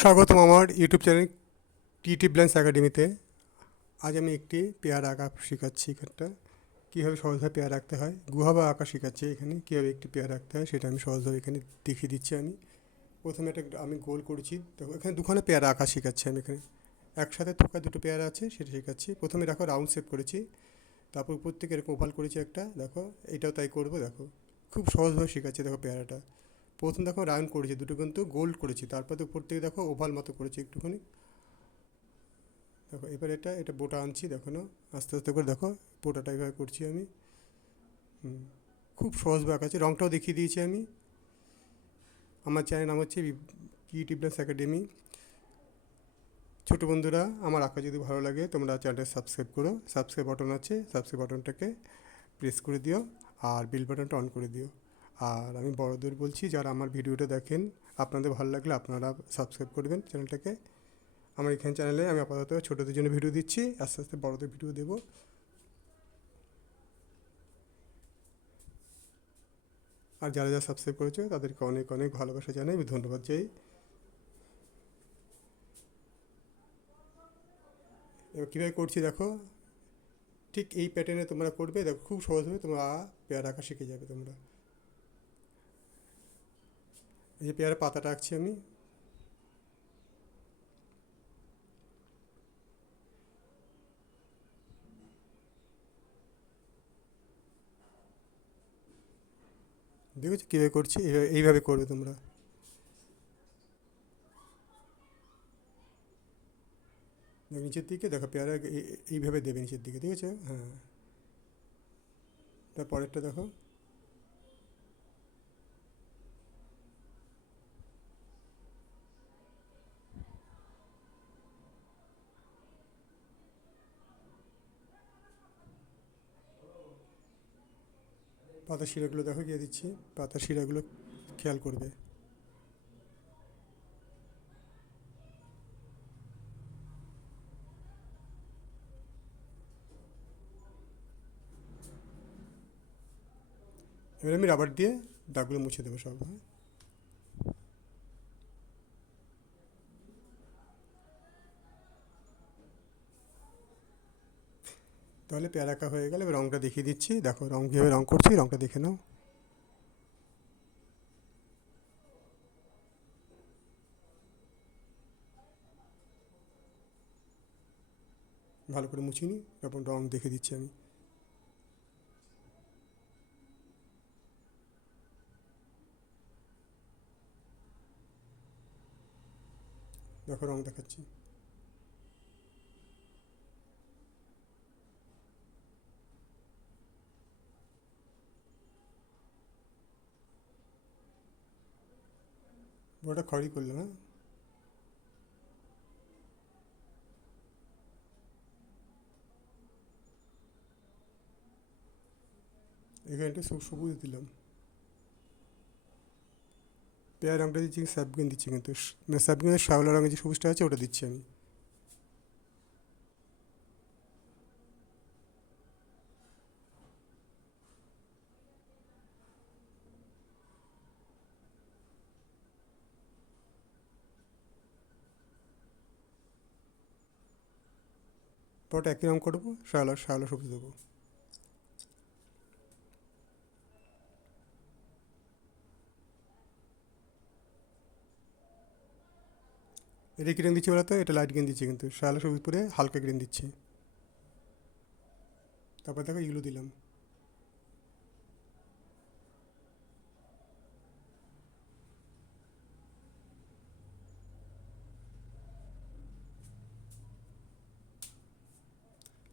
স্বাগতম আমার YouTube channel TT ব্ল্যান্স একাডেমিতে। আজ আমি একটি পেয়ারা আঁকা শেখাচ্ছি। এখানটা কীভাবে সহজভাবে পেয়ারা আঁকতে হয়, গুহা আঁকা শেখাচ্ছি। এখানে কীভাবে একটি পেয়ারা আঁকতে হয় সেটা আমি সহজভাবে এখানে দেখিয়ে দিচ্ছি। আমি প্রথমে আমি গোল করেছি, দেখো এখানে দুখানে পেয়ারা আঁকা শেখাচ্ছি। আমি এখানে একসাথে থোকা দুটো পেয়ারা আছে সেটা শেখাচ্ছি। প্রথমে দেখো রাউন্ড শেপ করেছি, তারপর উপর থেকে এরকম ওভাল করেছি একটা, দেখো এটাও তাই করবো। দেখো খুব সহজভাবে শেখাচ্ছি। দেখো পেয়ারাটা প্রথম দেখো রাউন্ড করেছি, দুটো কিন্তু গোল্ড করেছি, তারপর তো উপর থেকে দেখো ওভাল মতো করেছি একটুখানি। দেখো এবার এটা বোটা আনছি, দেখো না আস্তে আস্তে করে দেখো বোটাটা এইভাবে করছি আমি। খুব সহজভাবে আঁকাচ্ছি, রঙটাও দেখিয়ে দিয়েছি আমি। আমার চ্যানেল নাম হচ্ছে কিউটি প্লাস একাডেমি। ছোটো বন্ধুরা, আমার আঁকা যদি ভালো লাগে তোমরা চ্যানেলটা সাবস্ক্রাইব করো। সাবস্ক্রাইব বাটন আছে, সাবস্ক্রাইব বাটনটাকে প্রেস করে দিও আর বেল বাটনটা অন করে দিও। আর আমি বড়দের বলছি, যারা আমার ভিডিওটা দেখেন আপনাদের ভালো লাগলে আপনারা সাবস্ক্রাইব করবেন চ্যানেলটাকে। আমার এখানে চ্যানেলে আমি আপাতত ছোটোদের জন্য ভিডিও দিচ্ছি, আস্তে আস্তে বড়দের ভিডিও দেবো। আর যারা যারা সাবস্ক্রাইব করেছে তাদেরকে অনেক অনেক ভালোবাসা জানাই, আমি ধন্যবাদ চাই। এবার কীভাবে করছি দেখো, ঠিক এই প্যাটার্নে তোমরা করবে। দেখো খুব সহজভাবে তোমরা পেয়ারা আঁকা শিখে যাবে তোমরা। এই যে পেয়ারা পাতাটা আঁকছি আমি, দেখেছো কীভাবে করছি, এইভাবে করবে তোমরা। নিচের দিকে দেখো পেয়ারা এইভাবে দেবে নিচের দিকে, ঠিক আছে? হ্যাঁ, তারপরেরটা দেখো। পাতার শিরাগুলো দেখো গিয়ে দিচ্ছি, পাতার শিরাগুলো খেয়াল করবে। এবার আমি রাবার দিয়ে দাগগুলো মুছে দেবো সব। হ্যাঁ, তাহলে পেয়ারা আঁকা হয়ে গেলে এবার রঙটা দেখিয়ে দিচ্ছি। দেখো রঙ কীভাবে রঙ করছি, রঙটা দেখে নাও। ভালো করে মুছিয়ে নিই, তারপর রঙ দেখে দিচ্ছি আমি। দেখো রঙ দেখাচ্ছি। ওটা খড়ি করলাম। হ্যাঁ, এখানে একটা সবুজ দিলাম। পেয়ার রঙটা দিচ্ছি, স্যাপগ্রিন দিচ্ছি কিন্তু, মানে স্যাপগ্রিনের শ্যাওলা রঙের যে সবুজটা আছে ওটা দিচ্ছি আমি। ওটা একই রঙ করবো, শ্যাওলা শ্যাওলা সবুজ দেবো। এটা কী গ্রিন দিচ্ছি বলতো? এটা লাইট গ্রিন দিচ্ছি, কিন্তু শ্যাওলা সবুজ পরে হালকা গ্রিন দিচ্ছি। তারপর দেখো এগুলো দিলাম।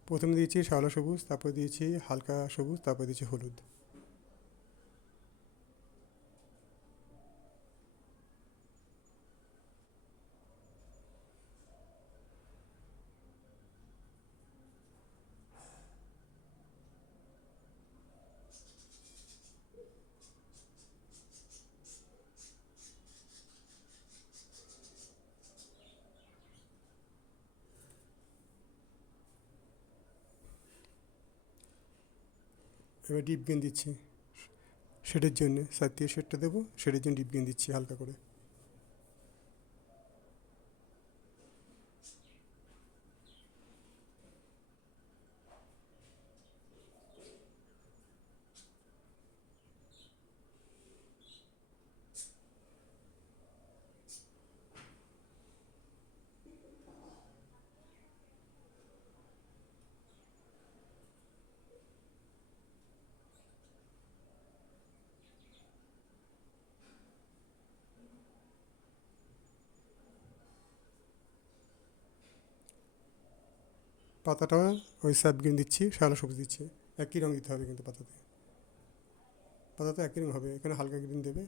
প্রথমে দিয়েছি শ্যাওলা সবুজ, তারপর দিয়েছি হালকা সবুজ, তারপর দিয়েছি হলুদ। এবার ডিপ গ্রিন দিচ্ছি শেডের জন্য, সাইড দিয়ে শেডটা দেবো, শেডের জন্য ডিপ গ্রিন দিচ্ছি হালকা করে। পাতাটা ওই স্যাপ গ্রিন দিচ্ছি, শ্যাওলা সবুজ দিচ্ছি, একই রঙ দিতে হবে কিন্তু পাতাতে একই রঙ হবে, এখানে হালকা গ্রিন দেবে।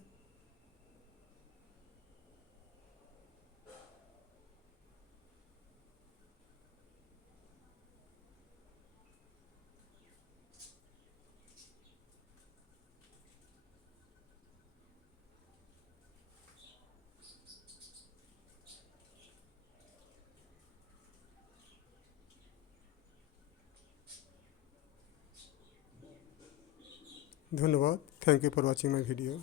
ধন্যবাদ, thank you for watching my video.